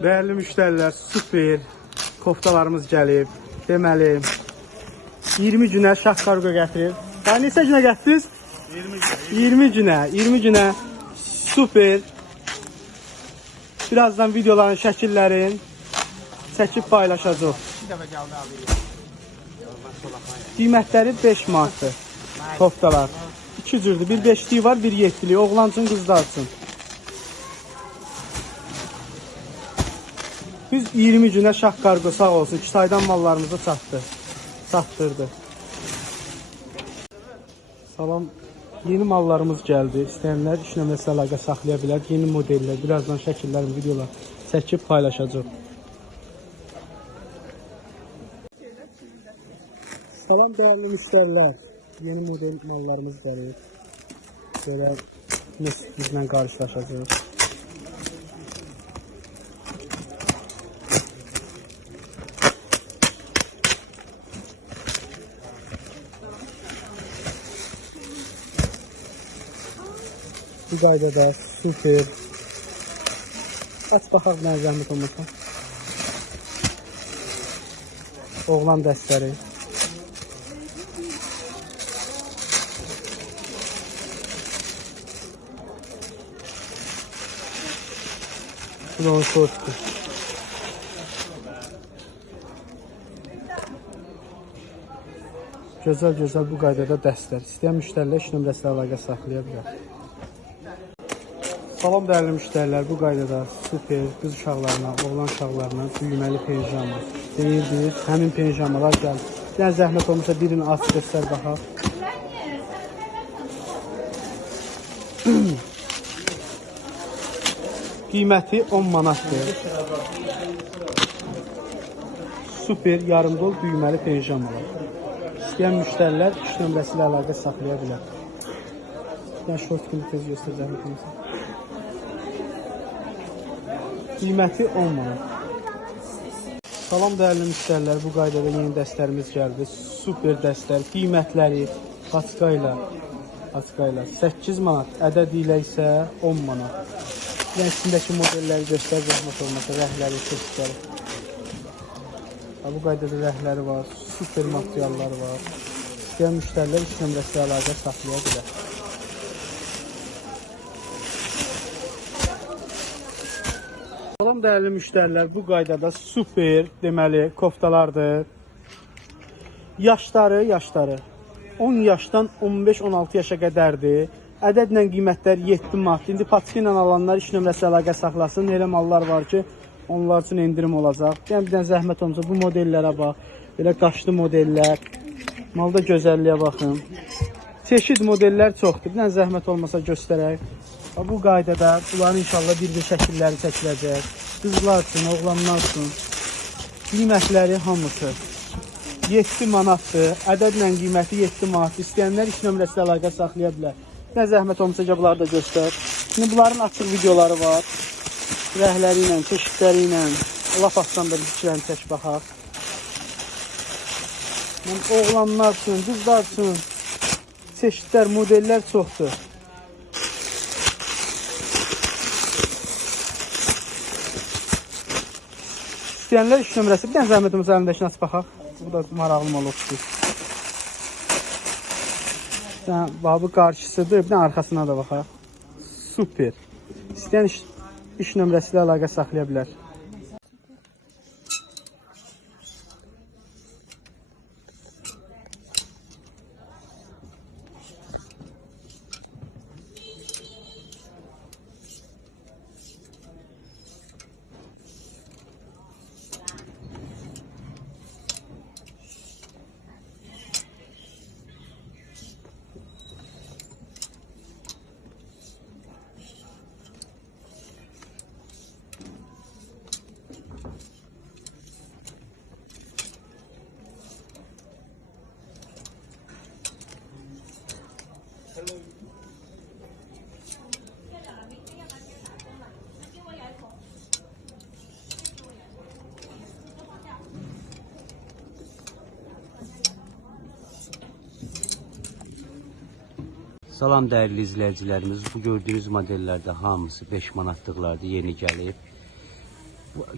Değerli müşteriler, super koftalarımız gəlib. Deməli 20 günə şah kargo gətirib. Daha neçə günə gətirdiniz? 20 günə super. Birazdan videoların şəkillərin çəkib paylaşacağıq. Qiymətləri 5 manatdır. Koftalar. 2 cürdür. Bir 5'liği var, bir 7'liği. Oğlan üçün, qızlar üçün. Biz 20 günə şah kargo sağ olsun. Kütaydan mallarımızı çatdırdı. Salam. Yeni mallarımız gəldi. İstəyənlər iş nömrəsi əlaqə saxlaya bilər. Yeni modellər, birazdan şəkillərin, videolar çəkib paylaşacaq. Salam değerli müşteriler. Yeni model mallarımız gəlir. Böyle bizlə qarşılaşacağıq. Bu qaydada super. Aç baxaq nə zəhmət olmasa. Oğlan dəstəri. Bu da onun şortdur. Gözəl bu qaydada dəstər. İstəyən müştərilər iş nömrəsi əlaqə saxlaya bilər. Salam değerli müşteriler, bu qaydada super qız uşaqlarına, oğlan uşaqlarına düyməli pijama deyirdik. Həmin pijamalar gəldi. Yəni zəhmət olmasa birini aç göstər baxaq. Qiyməti 10 manatdır. Super yarımdol düyməli pijamalar. İstəyən müştərilər iş nömrəsi ilə əlaqə saxlaya bilər. Yəni şort kimi tez göstər zəhmət olmasa. Qiyməti 10 manat. Salam değerli müşteriler, bu qaydada yeni dəstərimiz gəldi. Super dəstər. Qiymətləri paçka ilə 8 manat, ədəd ilə isə 10 manat. Yəni içindəki modelləri göstər zəhmət olmasa, rəhləri, çeşidləri. Bu qaydada rəhləri var, super materialları var. İstəyən müştərilər iş nömrəsi əlaqə saxlaya bilər. Salam değerli müşteriler, bu qaydada super deməli koftalardır. Yaşları 10 yaşdan 15-16 yaşa qədərdir. Ədədlə qiymətlər 7 manat. İndi paçka ilə alanlar iş nömrəsi əlaqə saxlasın. Elə mallar var ki, onlar üçün endirim olacaq. Yəni bir dənə zəhmət olmasa bu modellərə bax. Belə qaşlı modellər. Malda gözəlliyə baxın. Çeşid modellər çoxdur. Bir dənə zəhmət olmasa göstərək. Bu qaydada bunların inşallah bir-bir şəkilləri çəkiləcək. Qızlar üçün, oğlanlar üçün. Qiymətləri hamısı 7 manatdır. Ədədlə qiyməti 7 manat. İstəyənlər iş nömrəsi əlaqə saxlaya bilər. Nə zəhmət olmasa bunları da göstər. Şimdi bunların açıq videoları var. Rəhləri ilə, çeşidləri ilə. Laf atsan da bir fikirlərini çək baxaq. Oğlanlar üçün, qızlar üçün çeşidlər, modellər çoxdur. İstəyənlər iş nömrəsi, bir dənə zəhmətimiz əlindəkini aç baxaq. Bu da maraqlı mal olsun. Bu qarşısıdır, bir dənə arxasına da baxaq. Super. İstəyən iş nömrəsi ilə əlaqə saxlaya bilər. Salam değerli izleyicilerimiz, bu gördüğünüz modellerde hamısı 5 manatlıqlardır, yeni gəlib.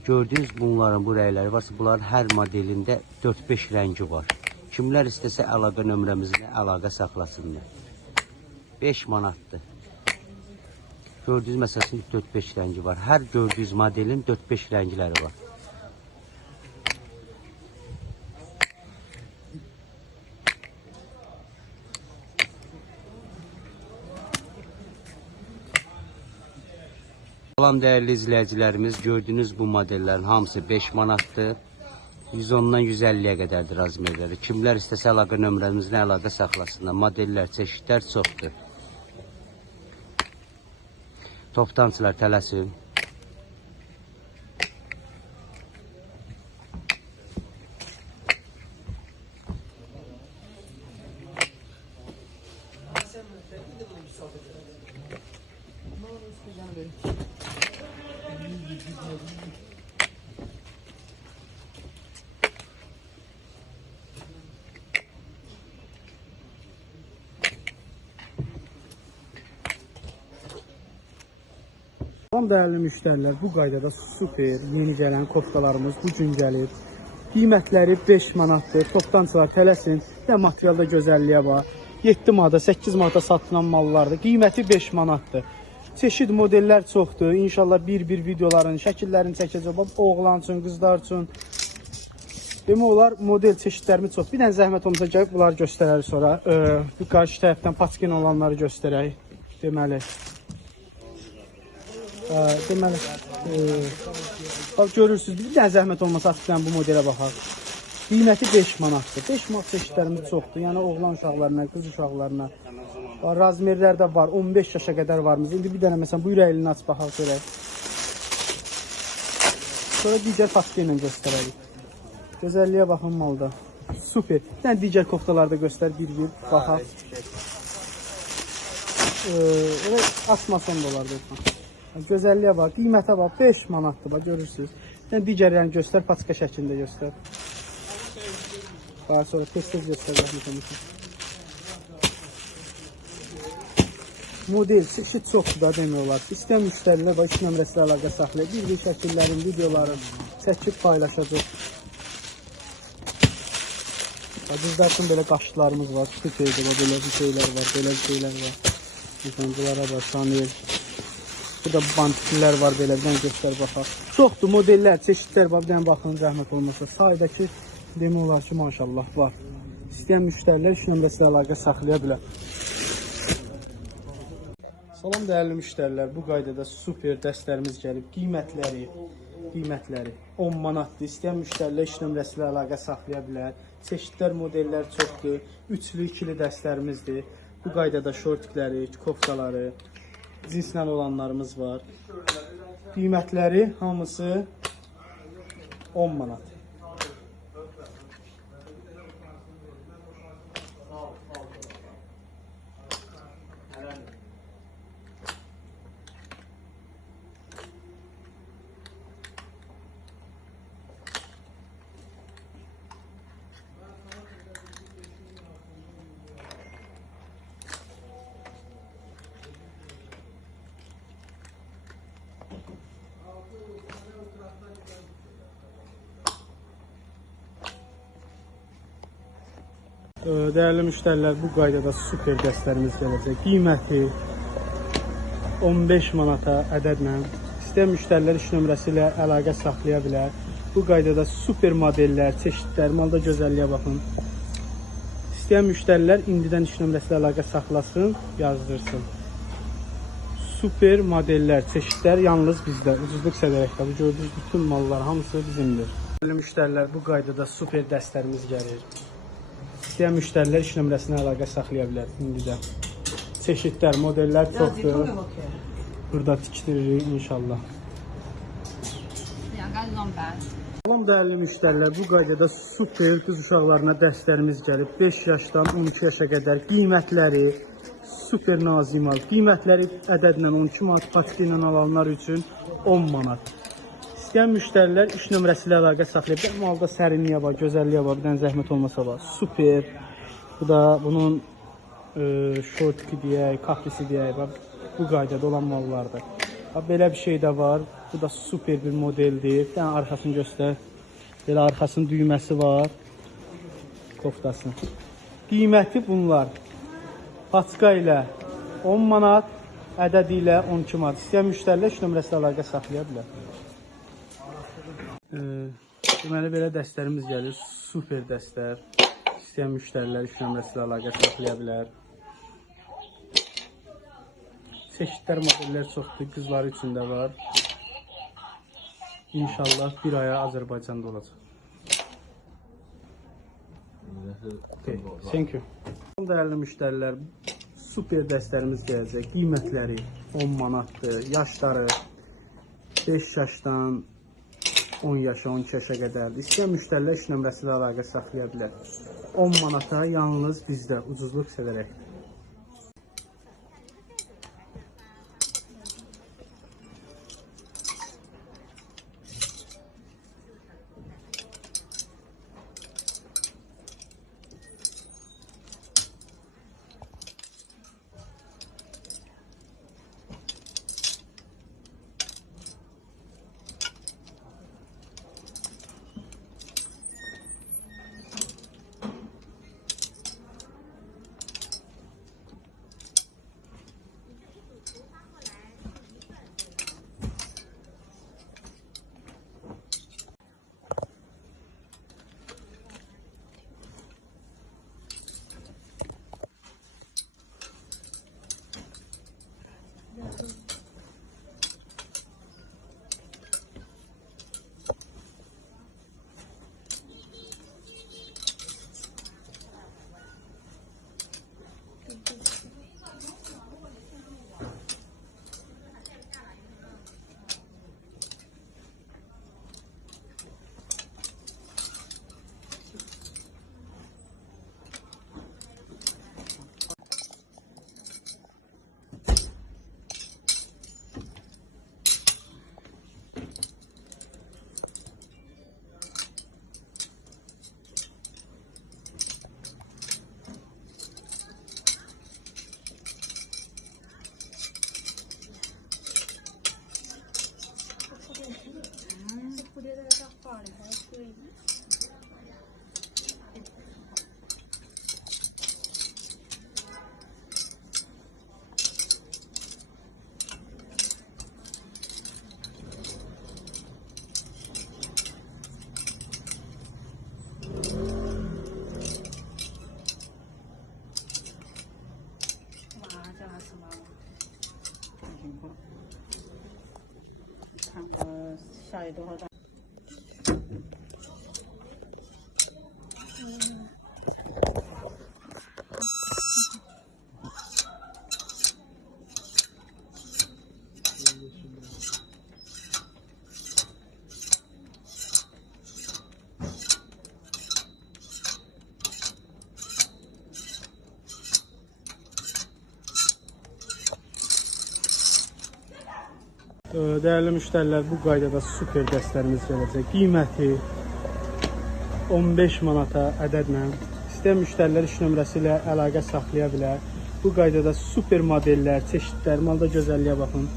Gördüğünüz bunların bu rəyləri varsa, bunların hər modelində 4-5 rəngi var. Kimlər istəsə əlaqə nömrəmizlə əlaqə saxlasınlar. 5 manatdır. Gördüğünüz məsələsində 4-5 rəngi var. Hər gördüğünüz modelin 4-5 rəngləri var. Salam dəyərli izləyicilərimiz, gördüğünüz bu modellərin hamısı 5 manatdır. 110-dan 150-yə qədərdir razmerləri. Kimlər istəsə əlaqə nömrəmizlə əlaqə saxlasınlar. Modellər, çeşidlər çoxdur. Toptancılar tələsin. Salam dəyərli müştərilər, bu qaydada super yeni gələn koftalarımız bu gün gəlib. Qiymətləri 5 manatdır. Toptancılar tələsin. Və materialda gözəlliyə var. 7 manata, 8 manata satılan mallardır. Qiyməti 5 manatdır. Çeşid modellər çoxdur. İnşallah bir-bir videoların, şəkillərini çəkəcəm. Oğlan üçün, qızlar üçün. Demək olar, model çeşidlərimiz çox. Bir dənə zəhmət olmasa gəlib bunları göstərərik sonra. Bu qarşı tərəfdən paçkin olanları göstərək. Deməli. Bax görürsünüz, bir dənə zəhmət olmasa açıqdan bu modelə baxaq. Qiyməti 5 manatdır. 5 manat çeşidlərimiz çoxdur. Yəni oğlan uşaqlarına, qız uşaqlarına. Razmerlər də var. 15 yaşa qədər varımız. İndi bir dənə məsələn bu ürəklini aç baxaq görək. Sonra digər paçka ilə göstərərik. Gözəlliyə baxın malda. Super. Bir dənə digər koftalarda göstər bir-bir baxaq. Elə açmasan da olar deyək. Gözəlliyə bax, qiymətə bax, 5 manatdır, bax, görürsünüz. Yəni, digərlərini göstər, paçka şəklində göstər. Bax, sonra tez-tez göstər, baxmışam. Model, çeşid çoxdur da demək olar. İstəyən müştərilər, bax, 2 nömrəsi ilə əlaqə saxlayır. Bir-bir şəkillərin, videoların çəkib paylaşacaq. Qızlar üçün belə qaşlarımız var, süteydir, belə bir şeylər var, belə bir şeylər var. Bunlara bax, Chanel. Burada bantiklər var, belə bir dənə göstər baxaq. Çoxdur modellər, çeşidlər var, bir dənə baxın, zəhmət olmasa. Sahədəki demək olar ki, maşallah var. İstəyən müştərilər 2 nömrəsi ilə əlaqə saxlaya bilər. Salam dəyərli müştərilər, bu qaydada super dəstlərimiz gəlib. Qiymətləri 10 manatdır. İstəyən müştərilər 2 nömrəsi ilə əlaqə saxlaya bilər. Çeşidlər, modellər çoxdur. Üçlü, ikili dəstlərimizdir. Bu qaydada şortikləri, koftaları, cinslə olanlarımız var. Qiymətləri hamısı 10 manat. Dəyərli müştərilər, bu qaydada super dəstlərimiz gələcək. Qiyməti 15 manata ədədlə. İstəyən müştərilər 2 nömrəsi ilə əlaqə saxlaya bilər. Bu qaydada super modellər, çeşidlər, malda gözəlliyə baxın. İstəyən müştərilər indidən 2 nömrəsi ilə əlaqə saxlasın, yazdırsın. Super modellər, çeşidlər yalnız bizdə. Ucuzluq sədərəkdə. Bu gördüyünüz bütün mallar hamısı bizimdir. Dəyərli müştərilər, bu qaydada super dəstlərimiz gəlir. İstəyən müştərilər 2 nömrəsinə əlaqə saxlaya bilər indidə. Çeşidlər, modellər çoxdur. Burada tikdiririk inşallah. Salam dəyərli müştərilər, bu qaydada super qız uşaqlarına dəstlərimiz gəlib. 5 yaşdan 12 yaşa qədər qiymətləri super nazimal. Qiymətləri ədədlə 12 manat, paçka ilə alanlar üçün 10 manat. İstəyən müştərilər 3 nömrəsi ilə əlaqə saxlayıb. Malda sərinliyə var, gözəlliyə var, bir dənə zəhmət olmasa var. Super. Bu da bunun şortiki deyək, kahrisi deyək. Bu qaydada olan mallardır. Belə bir şey də var. Bu da super bir modeldir. Bir dənə arxasını göstər. Belə arxasının düyməsi var. Koftası. Qiyməti bunlar. Paçka ilə 10 manat, ədədi ilə 12 manat. İstəyən müştərilər iş nömrəsilə əlaqə saxlaya bilər. Deməli, belə dəstlərimiz gəlir. Super dəstlər. İstəyən müştərilər iş nömrəsilə əlaqə saxlaya bilər. Çeşidlər, modellər çoxdur. Qızlar üçün də var. İnşallah bir aya Azərbaycanda olacaq. Okay, thank you. Dəyərli müştərilər, super dəstlərimiz gələcək. Qiymətləri 10 manatdır. Yaşları 5 yaşdan 10 yaşa, 12 yaşa qədərdir. İstəyən müştərilər iş nömrəsi ilə əlaqə saxlaya bilər. 10 manata yalnız bizdə ucuzluq sevərək. Dəyərli müştərilər, bu qaydada super dəstlərimiz gələcək. Qiyməti 15 manata ədədlə. İstəyən müştərilər iş nömrəsi ilə əlaqə saxlaya bilər. Bu qaydada super modellər, çeşidlər, malda gözəlliyə baxın.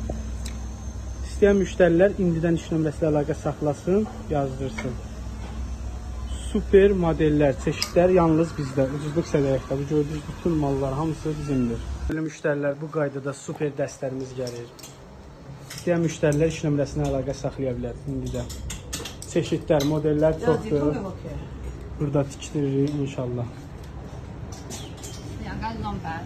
İstəyən müştərilər indidən iş nömrəsi ilə əlaqə saxlasın, yazdırsın. Super modellər, çeşidlər yalnız bizdə. Ucuzluq sədərəkdə. Bu gördüyünüz bütün mallar hamısı bizimdir. Dəyərli müştərilər, bu qaydada super dəstlərimiz gəlir. İstəyən müştərilər iş nömrəsinə əlaqə saxlaya bilər indi də. Çeşidlər, modellər çoxdur. Burada tikdiririk inşallah. 2个弄白。